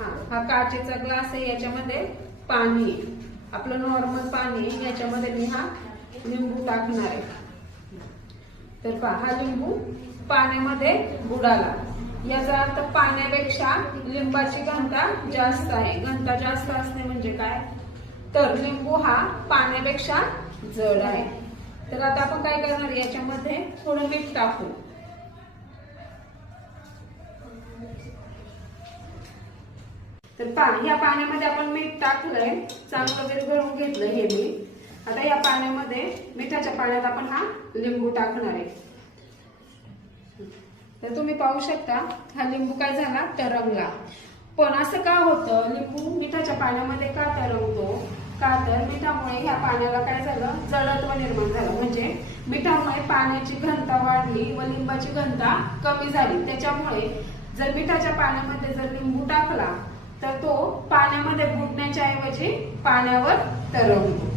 हा काचेचा ग्लास आहे, याच्यामध्ये पाणी आहे, आपलं नॉर्मल पाणी आहे, याच्यामध्ये मी हा लिंबू टाकणार आहे। तर पहा, हा लिंबू पाण्यामध्ये बुडाला, याचा अर्थ पाण्यापेक्षा लिंबाची घनता जास्त आहे। घनता जास्त असणे म्हणजे काय, तर लिंबू हा पाण्यापेक्षा जड आहे। तर आता आपण काय करणार, याच्यामध्ये थोडं मीठ टाकू। तर पहा, या पाण्यामध्ये आपण मीठ टाकलंय, चांगलं विरघळून घेतलं हे मीठ। आता या पाण्यामध्ये, मिठाच्या पाण्यात आपण हा लिंबू टाकणार आहे। तर तुम्ही पाहू शकता, हा लिंबू काय झाला, तरंगला। पण असं का होतं, लिंबू मिठाच्या पाण्यामध्ये का तरंगतो, का तर मिठामुळे ह्या पाण्याला काय झालं, जडत्व निर्माण झालं। म्हणजे मिठामुळे पाण्याची घनता वाढली व लिंबाची घनता कमी झाली। त्याच्यामुळे जर मिठाच्या पाण्यामध्ये जर लिंबू टाकला तर तो पाण्यामध्ये बुडण्याच्या ऐवजी पाण्यावर तरंगतो।